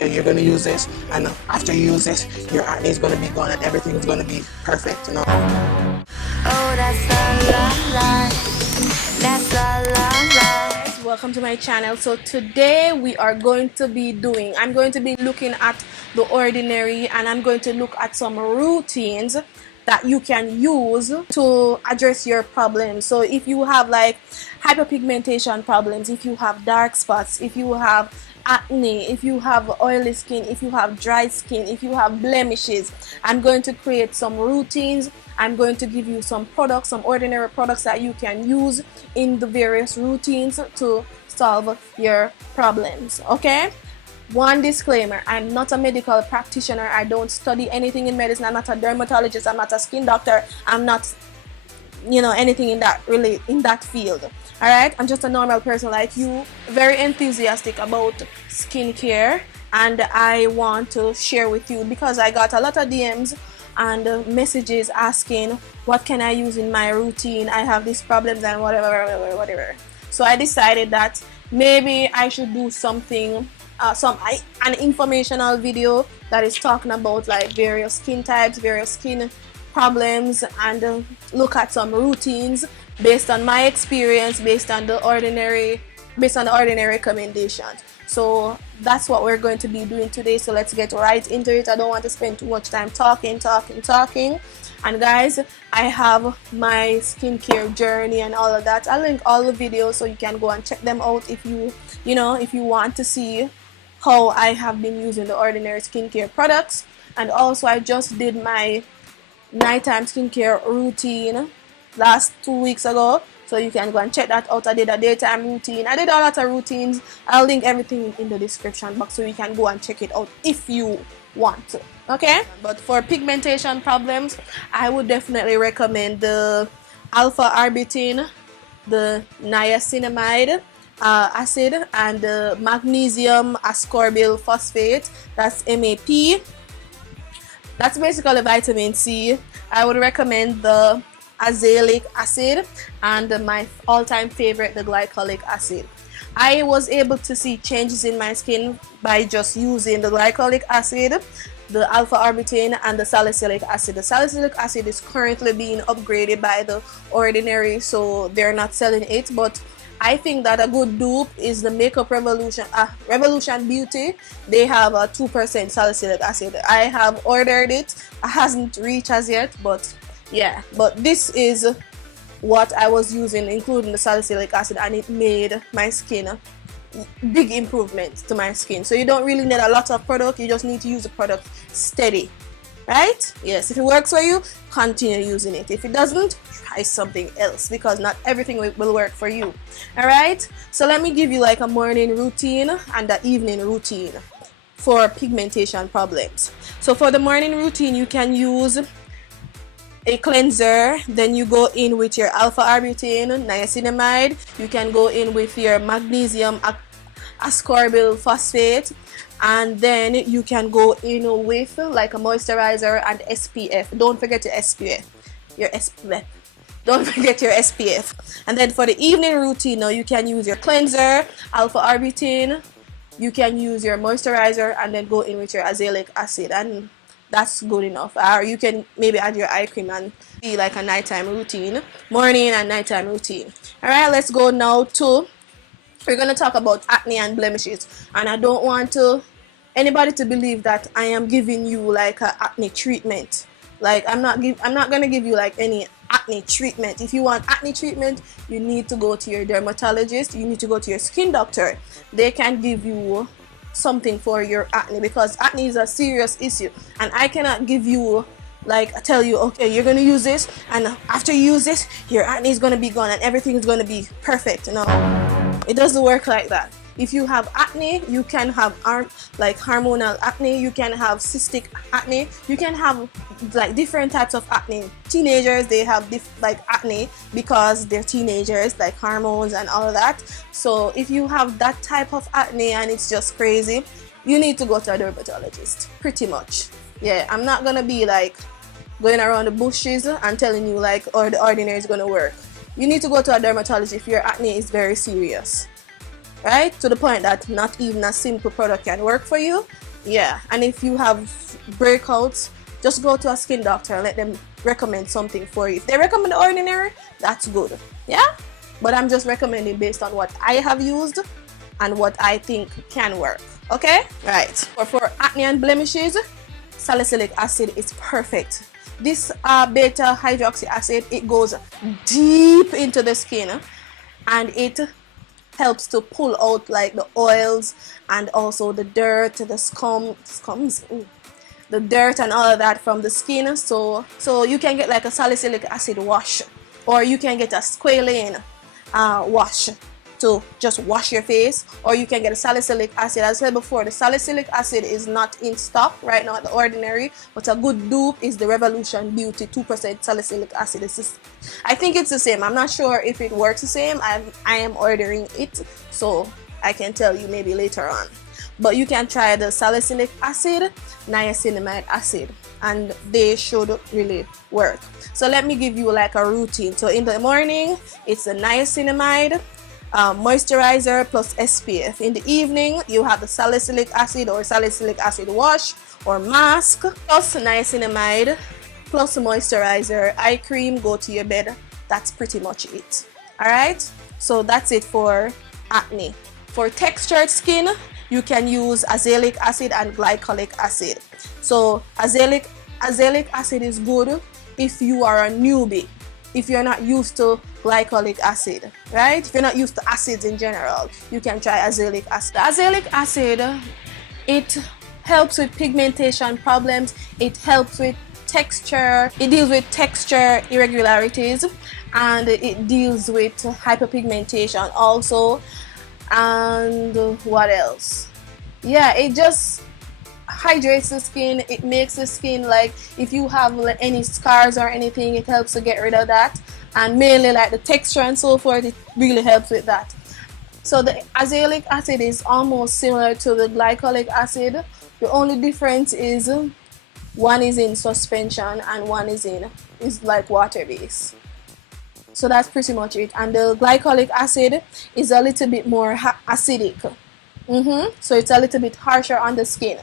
You're going to use this, and after you use this, your acne is going to be gone and everything is going to be perfect, you know. Oh, that's a lie. That's a lie. Welcome to my channel. So today I'm going to be looking at the ordinary, and I'm going to look at some routines that you can use to address your problems. So if you have like hyperpigmentation problems, if you have dark spots, if you have acne, if you have oily skin, if you have dry skin, if you have blemishes, I'm going to create some routines. I'm going to give you some products, some ordinary products that you can use in the various routines to solve your problems. Okay? One disclaimer: I'm not a medical practitioner. I don't study anything in medicine. I'm not a dermatologist. I'm not a skin doctor. I'm not, anything in that field. All right? I'm just a normal person like you, very enthusiastic about skincare, and I want to share with you because I got a lot of DMs and messages asking what can I use in my routine. I have these problems and whatever. So I decided that maybe I should do something, an informational video that is talking about like various skin types, various skin problems, and look at some routines based on my experience, based on the ordinary recommendations. So that's what we're going to be doing today. So let's get right into it. I don't want to spend too much time talking. And guys, I have my skincare journey and all of that. I'll link all the videos so you can go and check them out if you want to see how I have been using the ordinary skincare products. And also I just did my nighttime skincare routine last 2 weeks ago, so you can go and check that out. I did a daytime routine. I did a lot of routines. I'll link everything in the description box so you can go and check it out if you want to. Okay? But for pigmentation problems, I would definitely recommend the alpha arbutin, the niacinamide acid, and the magnesium ascorbyl phosphate. That's MAP. That's basically vitamin C. I would recommend the azelaic acid, and my all-time favorite, the glycolic acid. I was able to see changes in my skin by just using the glycolic acid, the alpha arbutin, and the salicylic acid. The salicylic acid is currently being upgraded by the ordinary, so they're not selling it, but I think that a good dupe is the Makeup Revolution Beauty. They have a 2% salicylic acid. I have ordered it. It hasn't reached as yet, but yeah, but this is what I was using, including the salicylic acid, and it made my skin big improvements to my skin. So you don't really need a lot of product, you just need to use the product steady, right? Yes, if it works for you, continue using it. If it doesn't, try something else, because not everything will work for you. All right, so let me give you like a morning routine and an evening routine for pigmentation problems. So for the morning routine, you can use a cleanser, then you go in with your alpha arbutin, niacinamide. You can go in with your magnesium ascorbyl phosphate, and then you can go in with like a moisturizer and SPF. Don't forget your SPF. Don't forget your SPF. And then for the evening routine, now you can use your cleanser, alpha arbutin. You can use your moisturizer and then go in with your azelaic acid, and that's good enough. Or you can maybe add your eye cream and be like a nighttime routine, morning and nighttime routine. All right, let's go now to, we're going to talk about acne and blemishes. And I don't want anybody to believe that I am giving you like a acne treatment. Like I'm not going to give you like any acne treatment. If you want acne treatment, you need to go to your dermatologist. You need to go to your skin doctor. They can give you something for your acne, because acne is a serious issue, and I cannot give you like tell you, okay, you're gonna use this, and after you use this, your acne is gonna be gone and everything is gonna be perfect. No, it doesn't work like that. If you have acne, you can have hormonal acne, you can have cystic acne, you can have like different types of acne. Teenagers, they have like acne because they're teenagers, like hormones and all of that. So if you have that type of acne and it's just crazy, you need to go to a dermatologist, pretty much. Yeah, I'm not gonna be like going around the bushes and telling you like, or the ordinary is gonna work. You need to go to a dermatologist if your acne is very serious. Right, to the point that not even a simple product can work for you. Yeah, and if you have breakouts, just go to a skin doctor and let them recommend something for you. If they recommend the ordinary, that's good. Yeah, but I'm just recommending based on what I have used and what I think can work. Okay, right. For acne and blemishes, salicylic acid is perfect. This beta hydroxy acid, it goes deep into the skin and it helps to pull out like the oils and also the dirt, the scums, the dirt and all of that from the skin. So you can get like a salicylic acid wash, or you can get a squalane wash to just wash your face, or you can get a salicylic acid. As I said before, the salicylic acid is not in stock right now at the ordinary, but a good dupe is the Revolution Beauty 2% salicylic acid. I think it's the same. I'm not sure if it works the same. I am ordering it, so I can tell you maybe later on. But you can try the salicylic acid, niacinamide acid, and they should really work. So let me give you like a routine. So in the morning, it's a niacinamide moisturizer plus SPF. In the evening, you have the salicylic acid or salicylic acid wash or mask plus niacinamide plus moisturizer, eye cream, go to your bed. That's pretty much it. Alright, so that's it for acne. For textured skin, you can use azelaic acid and glycolic acid. So azelaic acid is good if you are a newbie, if you're not used to glycolic acid, right? If you're not used to acids in general, you can try azelaic acid. The azelaic acid, it helps with pigmentation problems, it helps with texture, it deals with texture irregularities, and it deals with hyperpigmentation also. And what else? Yeah, it just hydrates the skin. It makes the skin, like if you have any scars or anything, it helps to get rid of that, and mainly like the texture and so forth, it really helps with that. So the azelaic acid is almost similar to the glycolic acid. The only difference is one is in suspension and one is like water based. So that's pretty much it. And the glycolic acid is a little bit more acidic. So it's a little bit harsher on the skin.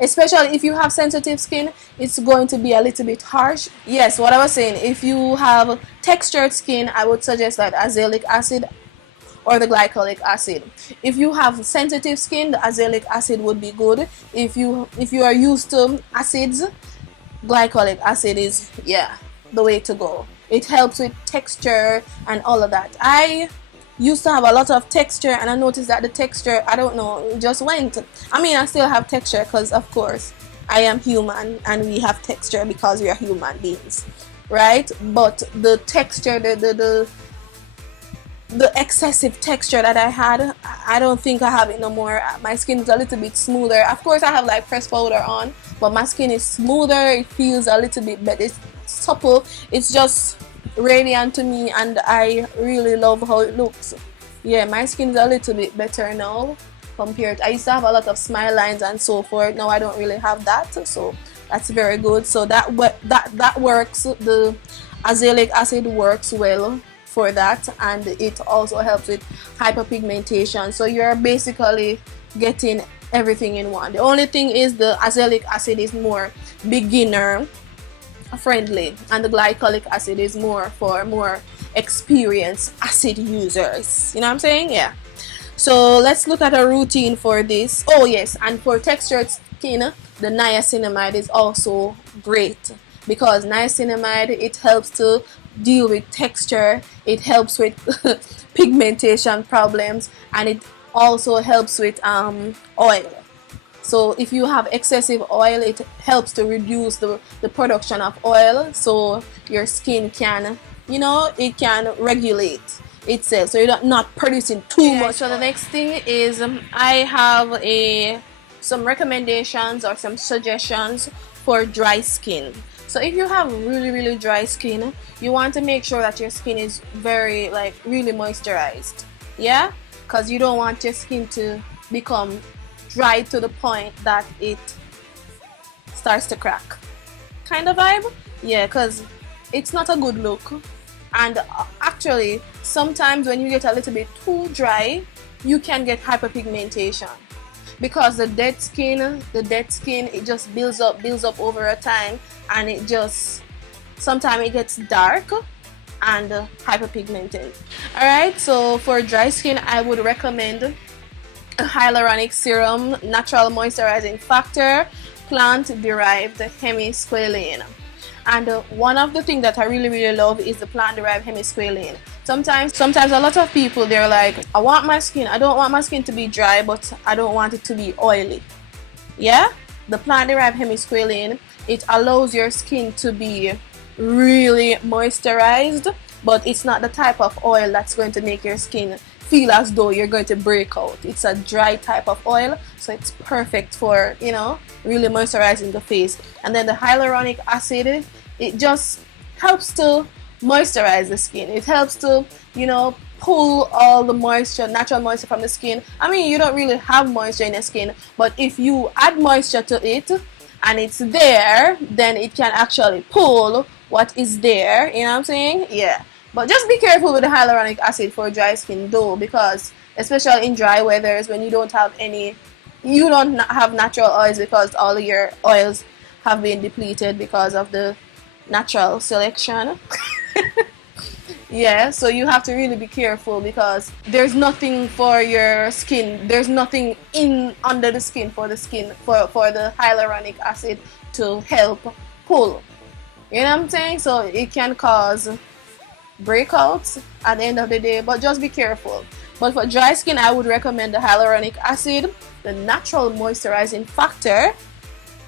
Especially if you have sensitive skin, it's going to be a little bit harsh. Yes, what I was saying, if you have textured skin, I would suggest that azelaic acid or the glycolic acid. If you have sensitive skin, the azelaic acid would be good. If you are used to acids, glycolic acid is, yeah, the way to go. It helps with texture and all of that. I used to have a lot of texture, and I noticed that the texture, I don't know, it just went. I mean, I still have texture because of course I am human and we have texture because we are human beings, right? But the texture, the excessive texture that I had, I don't think I have it no more. My skin is a little bit smoother. Of course I have like pressed powder on, but my skin is smoother. It feels a little bit better. It's supple. It's just radiant to me, and I really love how it looks. Yeah, my skin is a little bit better now compared. I used to have a lot of smile lines and so forth. Now I don't really have that, so that's very good. So that works. The azelaic acid works well for that, and it also helps with hyperpigmentation. So you're basically getting everything in one. The only thing is the azelaic acid is more beginner friendly, and the glycolic acid is more for more experienced acid users. You know what I'm saying? Yeah. So let's look at a routine for this. Oh yes, and for textured skin, the niacinamide is also great, because niacinamide, it helps to deal with texture, it helps with pigmentation problems, and it also helps with oil. So if you have excessive oil, it helps to reduce the production of oil, so your skin can, you know, it can regulate itself, so you're not producing too much. So the next thing is I have some recommendations or some suggestions for dry skin. So if you have really dry skin, you want to make sure that your skin is very, like, really moisturized. Yeah, because you don't want your skin to become dry to the point that it starts to crack kind of vibe. Yeah, because it's not a good look. And actually, sometimes when you get a little bit too dry, you can get hyperpigmentation, because the dead skin, it just builds up over a time, and it just sometimes it gets dark and hyperpigmented. Alright, so for dry skin, I would recommend a hyaluronic serum, natural moisturizing factor, plant-derived hemisqualane. And one of the things that I really love is the plant-derived hemisqualane. Sometimes a lot of people, they're like, I don't want my skin to be dry, but I don't want it to be oily. Yeah, the plant-derived hemisqualane, it allows your skin to be really moisturized, but it's not the type of oil that's going to make your skin feel as though you're going to break out. It's a dry type of oil, so it's perfect for, you know, really moisturizing the face. And then the hyaluronic acid, it just helps to moisturize the skin. It helps to, you know, pull all the moisture, natural moisture from the skin. I mean, you don't really have moisture in your skin, but if you add moisture to it and it's there, then it can actually pull what is there, you know what I'm saying? Yeah. But just be careful with the hyaluronic acid for dry skin though, because especially in dry weathers when you don't have natural oils, because all of your oils have been depleted because of the natural selection. Yeah, so you have to really be careful, because there's nothing for your skin, there's nothing under the skin for the hyaluronic acid to help pull. You know what I'm saying? So it can cause breakouts at the end of the day, but just be careful. But for dry skin, I would recommend the hyaluronic acid, the natural moisturizing factor.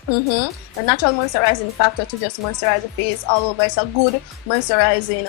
The natural moisturizing factor to just moisturize the face all over. It's a good moisturizing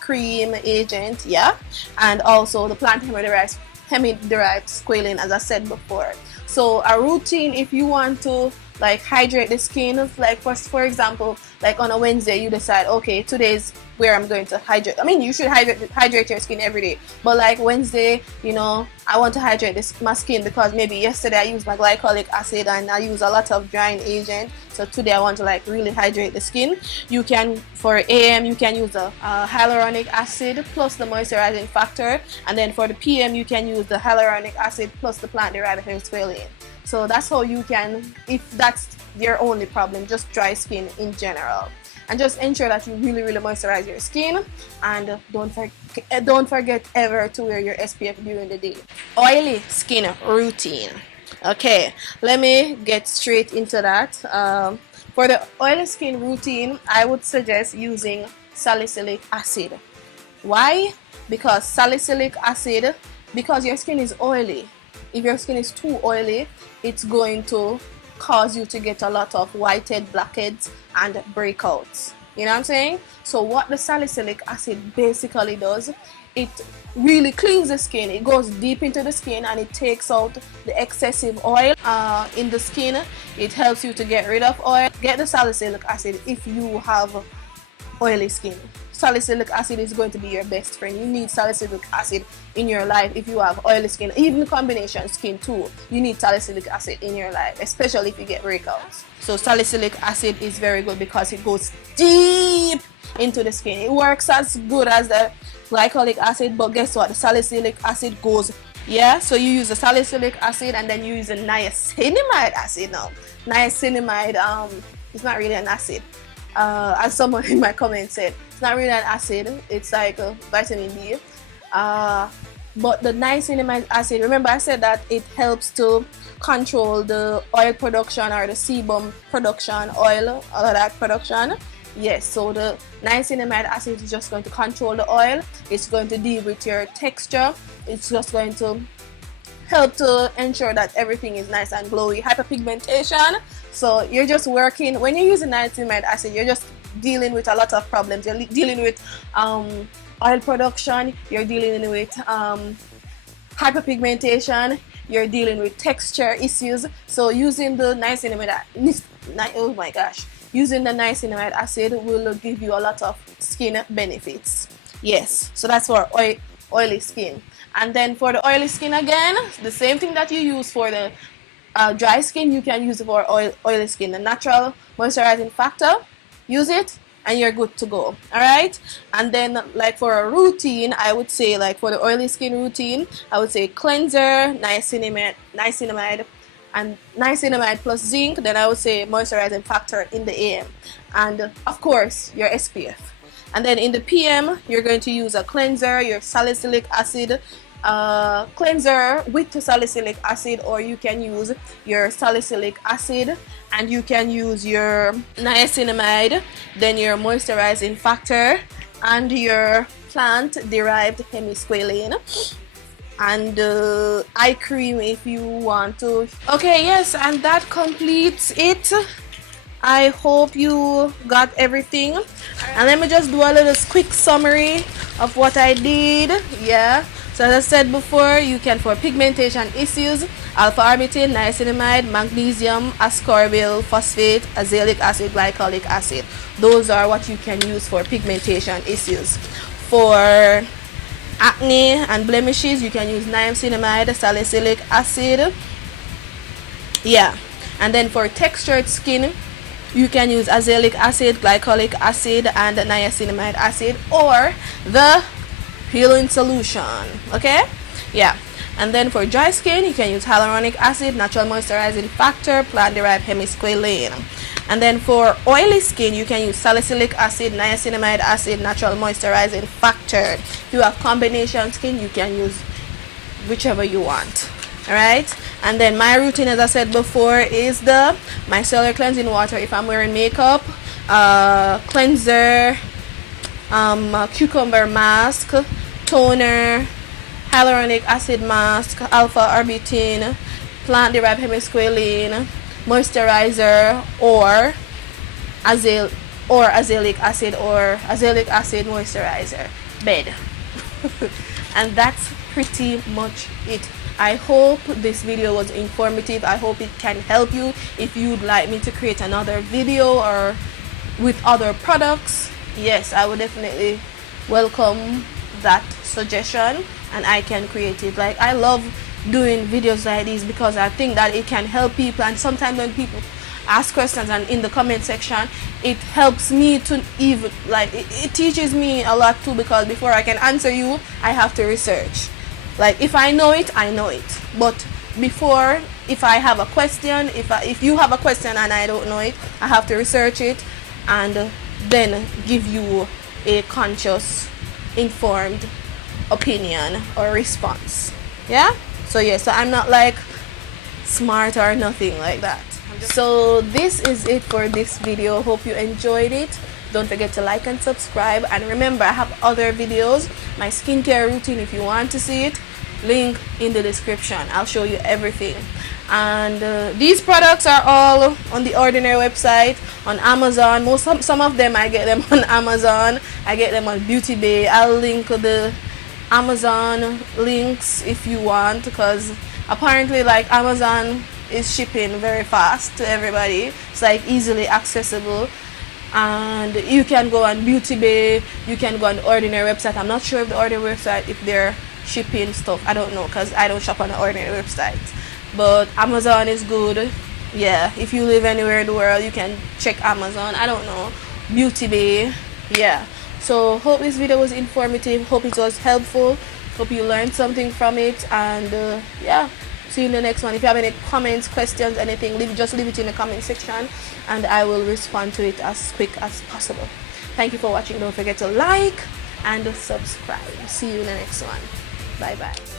cream agent, yeah. And also the plant hemi-derived squalane, as I said before. So a routine, if you want to like hydrate the skin, like for example, like on a Wednesday you decide, okay, today's where I'm going to hydrate. I mean, you should hydrate your skin every day, but like Wednesday, you know, I want to hydrate my skin because maybe yesterday I used my glycolic acid and I use a lot of drying agent, so today I want to like really hydrate the skin. You can, for AM, you can use the hyaluronic acid plus the moisturizing factor, and then for the PM you can use the hyaluronic acid plus the plant-derived hemisqualane. So that's how you can, if that's your only problem, just dry skin in general. And just ensure that you really moisturize your skin, and don't forget ever to wear your SPF during the day. Oily skin routine. Okay, let me get straight into that. For the oily skin routine, I would suggest using salicylic acid. Why? Because salicylic acid, because your skin is oily. If your skin is too oily, it's going to cause you to get a lot of whitehead, blackheads, and breakouts. You know what I'm saying? So what the salicylic acid basically does, it really cleans the skin. It goes deep into the skin and it takes out the excessive oil in the skin. It helps you to get rid of oil. Get the salicylic acid if you have oily skin. Salicylic acid is going to be your best friend. You need salicylic acid in your life if you have oily skin, even combination skin too. You need salicylic acid in your life, especially if you get breakouts. So salicylic acid is very good because it goes deep into the skin. It works as good as the glycolic acid, but guess what? The salicylic acid goes, yeah. So you use the salicylic acid and then you use the niacinamide acid now. Niacinamide, it's not really an acid. As someone in my comments said, it's not really an acid, it's like a vitamin B. But the niacinamide acid, remember I said that it helps to control the oil production or the sebum production, oil, all of that production. Yes, so the niacinamide acid is just going to control the oil. It's going to deal with your texture. It's just going to help to ensure that everything is nice and glowy. Hyperpigmentation. So you're just working, when you're using niacinamide acid, you're just dealing with a lot of problems. You're dealing with oil production, you're dealing with hyperpigmentation, you're dealing with texture issues. So using the niacinamide, oh my gosh, using the niacinamide acid will give you a lot of skin benefits. Yes, so that's for oily skin. And then for the oily skin again, the same thing that you use for the dry skin, you can use it for oily skin. The natural moisturizing factor, use it and you're good to go. Alright, and then like for a routine, I would say, like for the oily skin routine, I would say cleanser, niacinamide, and niacinamide plus zinc, then I would say moisturizing factor in the AM. And of course, your SPF. And then in the PM, you're going to use a cleanser, your salicylic acid cleanser with salicylic acid, or you can use your salicylic acid and you can use your niacinamide, then your moisturizing factor and your plant-derived hemisqualane and eye cream if you want to. Okay, yes, and that completes it. I hope you got everything, and let me just do a little quick summary of what I did. Yeah, so as I said before, you can, for pigmentation issues, alpha-arbutin, niacinamide, magnesium, ascorbyl, phosphate, azelaic acid, glycolic acid. Those are what you can use for pigmentation issues. For acne and blemishes, you can use niacinamide, salicylic acid. Yeah, and then for textured skin, you can use azelaic acid, glycolic acid, and niacinamide acid, or the healing solution. Okay, yeah. And then for dry skin, you can use hyaluronic acid, natural moisturizing factor, plant-derived hemisqualane. And then for oily skin, you can use salicylic acid, niacinamide acid, natural moisturizing factor. If you have combination skin, you can use whichever you want. Alright, and then my routine, as I said before, is the micellar cleansing water if I'm wearing makeup, cleanser, cucumber mask, toner, hyaluronic acid mask, alpha-arbutin, plant-derived hemisqualane, moisturizer, or azelaic acid moisturizer bed. And that's pretty much it. I hope this video was informative. I hope it can help you. If you'd like me to create another video or with other products, yes, I would definitely welcome that suggestion and I can create it. Like, I love doing videos like these because I think that it can help people, and sometimes when people ask questions and in the comment section, it helps me to even, like, it teaches me a lot too, because before I can answer you, I have to research. Like, if I know it, I know it. But before, if I have a question, if you have a question and I don't know it, I have to research it and then give you a conscious, informed opinion or response. Yeah? So yeah, so I'm not like smart or nothing like that. So this is it for this video. Hope you enjoyed it. Don't forget to like and subscribe, and remember, I have other videos, my skincare routine, if you want to see it, link in the description. I'll show you everything. And these products are all on the Ordinary website, on Amazon. Some of them I get them on Amazon, I get them on Beauty Bay. I'll link the Amazon links if you want, because apparently, like, Amazon is shipping very fast to everybody. It's like easily accessible. And you can go on Beauty Bay, you can go on the Ordinary website. I'm not sure if the Ordinary website, if they're shipping stuff, I don't know, because I don't shop on the Ordinary website. But Amazon is good. Yeah, if you live anywhere in the world, you can check Amazon. I don't know, Beauty Bay. Yeah, so hope this video was informative, hope it was helpful, hope you learned something from it. And yeah, see you in the next one. If you have any comments, questions, anything, just leave it in the comment section and I will respond to it as quick as possible. Thank you for watching. Don't forget to like and subscribe. See you in the next one. Bye bye.